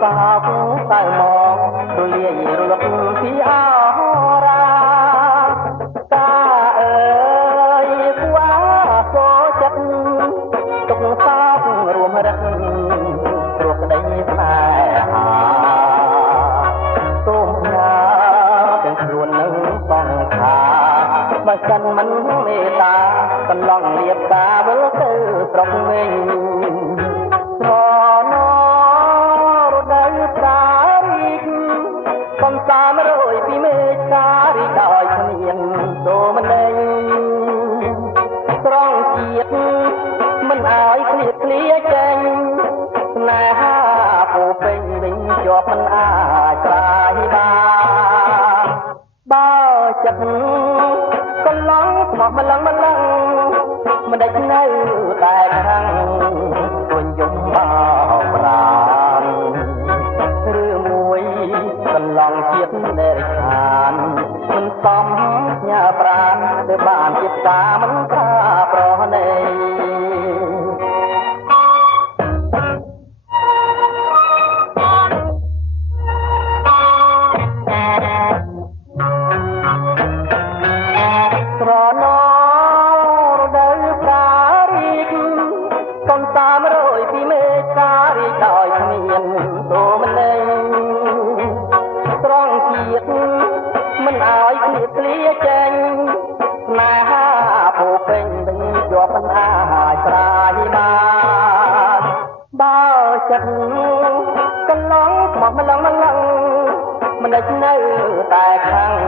សោកសៅមករលាយរលត់ពីអរាកាអើយគួសោចិត្តទុកសោករួមរឹកព្រោះក្តីស្នេហាទុំណាទាំងខ្លួននឹងបងខាបើសិនមិនមេត្តាកន្លងលៀបតាវិលទៅស្រុកវិញស្រណរដូវប្រារីកកំសាន្តរយពីមេការីដោយគ្មានសូមនេញត្រង់ជាតិមិនឲ្យឃ្លៀតឃ្លាចេញស្នេហាពោពេញវិញជាប់មិនអាចត្រាយបានបើចិត្តកន្លងស្មោះម្លឹងមិនដេចនៅតែខាងទួញយំបោប្រាណឬមួយកន្លងជាតិដែលខានមិនសំញ៉ាប្រានទៅបានជាផ្កាមិនថាប្រណីដោយគ្មានសូមនេញត្រង់ជាតិមិនឲ្យឃ្លៀតឃ្លាចេញស្នេហាពោពេញវិញជាប់មិនអាចត្រាយបានបើចិត្តកន្លងស្មោះម្លឹងមិនដេចនៅតែខាង